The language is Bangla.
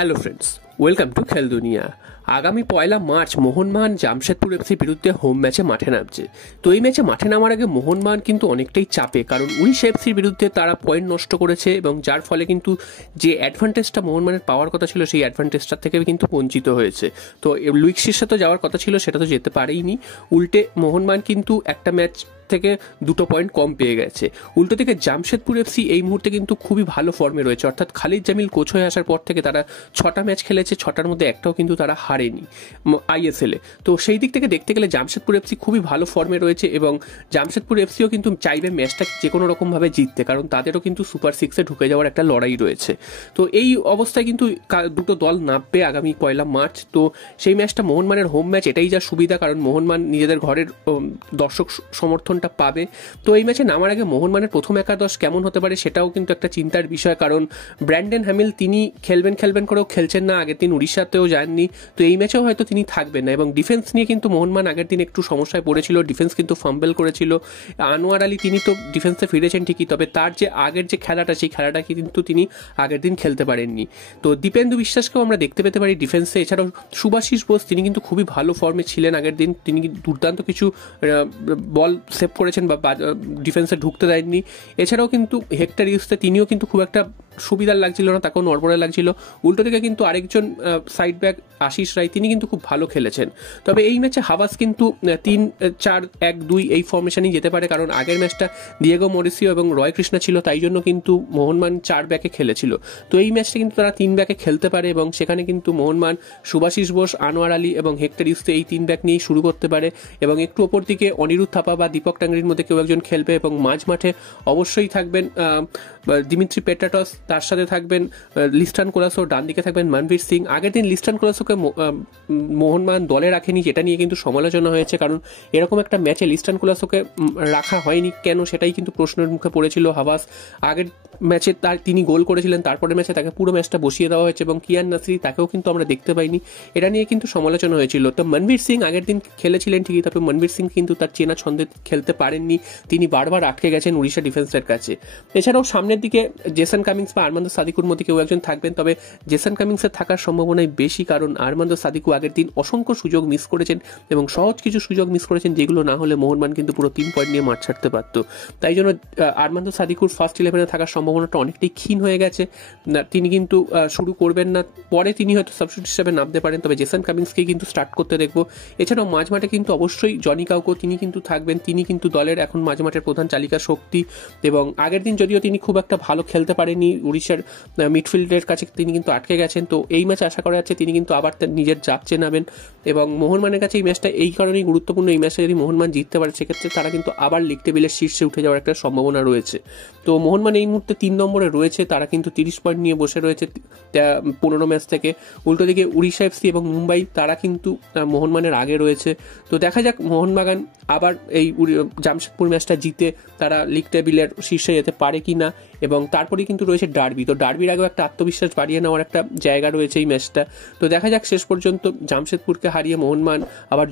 হ্যালো ফ্রেন্ডস, ওয়েলকাম টু খেল দুনিয়া। আগামী 1 মার্চ মোহনবাগান জামশেদপুর এফসির বিরুদ্ধে হোম ম্যাচে মাঠে নামছে। তো এই ম্যাচে মাঠে নামার আগে মোহনবাগান কিন্তু অনেকটাই চাপে, কারণ উড়িষ্যা এফসির বিরুদ্ধে তারা পয়েন্ট নষ্ট করেছে এবং যার ফলে কিন্তু যে অ্যাডভান্টেজটা মোহনবাগানের পাওয়ার কথা ছিল সেই অ্যাডভান্টেজটার থেকে কিন্তু বঞ্চিত হয়েছে। তো লিগ শীর্ষে তো যাওয়ার কথা ছিল, সেটা তো যেতে পারেইনি। উল্টে মোহনবাগান কিন্তু একটা ম্যাচ থেকে 2 পয়েন্ট কম পেয়ে গেছে। উল্টো থেকে জামশেদপুর এফসি এই মুহূর্তে কিন্তু খুবই ভালো ফর্মে রয়েছে, অর্থাৎ খালিদ জামিল কোচ হয়ে আসার পর থেকে তারা 6টা ম্যাচ খেলেছে, 6টার মধ্যে একটাও কিন্তু তারা হারেনি আইএসএলে। তো সেই দিক থেকে দেখতে গেলে জামশেদপুর এফসি খুবই ভালো ফর্মে রয়েছে এবং জামশেদপুর এফসিও কিন্তু চাইবে ম্যাচটা যে কোনো রকমভাবে জিততে, কারণ তাদেরও কিন্তু সুপার 6-এ ঢুকে যাওয়ার একটা লড়াই রয়েছে। তো এই অবস্থায় কিন্তু দুটো দল নামবে আগামী 1 মার্চ। তো সেই ম্যাচটা মোহনবাগানের হোম ম্যাচ, এটাই যা সুবিধা, কারণ মোহনবাগান নিজেদের ঘরের দর্শক সমর্থন পাবে। তো এই ম্যাচে নামার আগে মোহনবাগানের প্রথম একাদশ কেমন হতে পারে সেটাও কিন্তু একটা চিন্তার বিষয়, কারণ ব্র্যান্ডন হ্যামিল তিনি খেলবেন করেও খেলছেন না, আগের দিন উড়িষ্যাতেও যাননি, তো এই ম্যাচেও হয়তো তিনি থাকবেন না। এবং ডিফেন্স নিয়ে কিন্তু মোহনবাগান আগের দিন একটু সমস্যায় পড়েছিল, ডিফেন্স কিন্তু ফাম্বেল করেছিল। আনোয়ার আলী তিনি তো ডিফেন্সে ফিরেছেন ঠিকই, তবে তার যে আগের যে খেলাটা সেই খেলাটা কিন্তু তিনি আগের দিন খেলতে পারেননি। তো দীপেন্দু বিশ্বাসকেও আমরা দেখতে পেতে পারি ডিফেন্সে। এছাড়াও সুভাশিস বোস তিনি কিন্তু খুবই ভালো ফর্মে ছিলেন আগের দিন, তিনি দুর্দান্ত কিছু বল সেভ করেছেন বা ডিফেন্সে ঢুকতে দেয়নি। এছাড়াও কিন্তু হেক্টর ইউসতে তিনিও কিন্তু খুব একটা সুবিধার লাগছিল না, তাকেও নড়বড়ে লাগছিল। উল্টো দিকে কিন্তু আরেকজন সাইড ব্যাক আশিস রায় তিনি কিন্তু খুব ভালো খেলেছেন। তবে এই ম্যাচে হাভাস কিন্তু 3-4-1-2 এই ফর্মেশনেই যেতে পারে, কারণ আগের ম্যাচটা দিয়েগো মরিসিও এবং রয় কৃষ্ণা ছিল, তাই জন্য কিন্তু মোহনবাগান 4 ব্যাকে খেলেছিল। তো এই ম্যাচটা কিন্তু তারা 3 ব্যাকে খেলতে পারে এবং সেখানে কিন্তু মোহনবাগান সুভাশিস বোস, আনোয়ার আলী এবং হেক্টর ইউসতে এই 3 ব্যাক নিয়েই শুরু করতে পারে এবং একটু ওপর দিকে অনিরুদ্ধ থাপা বা দীপক টাঙ্গরির মধ্যে কেউ একজন খেলবে এবং মাঝ মাঠে অবশ্যই থাকবেন দিমিত্রি পেট্রাটস, তার সাথে থাকবেন লিস্টান কোলাসো, ডান দিকে থাকবেন মনবীর সিং। আগের দিন লিস্টান কোলাসোকে মোহনবাগান দলে রাখেনি, যেটা নিয়ে কিন্তু সমালোচনা হয়েছে, কারণ এরকম একটা ম্যাচে লিস্টান কোলাসোকে রাখা হয়নি কেন সেটাই কিন্তু প্রশ্নের মুখে পড়েছিল হাভাস। আগের ম্যাচে তিনি গোল করেছিলেন, তারপরের ম্যাচে তাকে পুরো ম্যাচটা বসিয়ে দেওয়া হয়েছে এবং কিয়ান নাসরি তাকেও কিন্তু আমরা দেখতে পাইনি, এটা নিয়ে কিন্তু সমালোচনা হয়েছিল। তো মনবীর সিং আগের দিন খেলেছিলেন ঠিকই, তবে মনবীর সিং কিন্তু তার চেনা ছন্দে খেলতে পারেননি, তিনি বারবার আটকে গেছেন উড়িষ্যা ডিফেন্সের কাছে। এছাড়াও সামনের দিকে জেসন কামিংস বা আরমান্দো সাদিকুর মধ্যে কেউ একজন থাকবেন, তবে জেসন কামিংসের থাকার সম্ভাবনাই বেশি, কারণ আরমান্দো সাদিকু আগের দিন অসংখ্য সুযোগ মিস করেছেন এবং সহজ কিছু সুযোগ মিস করেছেন, যেগুলো না হলে মোহনবাগান কিন্তু পুরো 3 পয়েন্ট নিয়ে মাঠ ছাড়তে পারত। তাই জন্য আরমান্দো সাদিকুর ফার্স্ট 11-এ থাকার সম্ভাবনাটা অনেকটাই ক্ষীণ হয়ে গেছে, তিনি কিন্তু শুরু করবেন না, পরে তিনি হয়তো সাবস্টিটিউট হিসেবে নামতে পারেন, তবে জেসন কামিংসকেই কিন্তু স্টার্ট করতে দেখবো। এছাড়াও মাঝ মাঠে কিন্তু অবশ্যই জনি কাউকো তিনি কিন্তু থাকবেন, তিনি কিন্তু দলের এখন মাঝ মাঠের প্রধান চালিকা শক্তি এবং আগের দিন যদিও তিনি খুব একটা ভালো খেলতে পারেনি, উড়িষ্যার মিডফিল্ডের কাছে তিনি কিন্তু আটকে গেছেন। তো এই ম্যাচে আশা করা যাচ্ছে তিনি কিন্তু আবার তার নিজের জাত চেনাবেন এবং মোহনবাগানের কাছে এই ম্যাচটা এই কারণেই গুরুত্বপূর্ণ, এই ম্যাচটা যদি মোহনবাগান জিততে পারে সেক্ষেত্রে তারা কিন্তু আবার লিগ টেবিলের শীর্ষে উঠে যাওয়ার একটা সম্ভাবনা রয়েছে। তো মোহনবাগান এই মুহূর্তে 3 নম্বরে রয়েছে, তারা কিন্তু 30 পয়েন্ট নিয়ে বসে রয়েছে 15 ম্যাচ থেকে। উল্টো দিকে উড়িষ্যা এফসি এবং মুম্বাই তারা কিন্তু মোহনবাগানের আগে রয়েছে। তো দেখা যাক মোহনবাগান আবার এই জামশেদপুর ম্যাচটা জিতে তারা লিগ টেবিলের শীর্ষে যেতে পারে কি না। এবং তারপরেই কিন্তু রয়েছে ডার্বি, তো ডার্বির আগেও একটা আত্মবিশ্বাস বাড়িয়ে নেওয়ার একটা জায়গা রয়েছে এই ম্যাচটা। তো দেখা যাক শেষ পর্যন্ত জামশেদপুরকে হারিয়ে মোহনবাগান আবার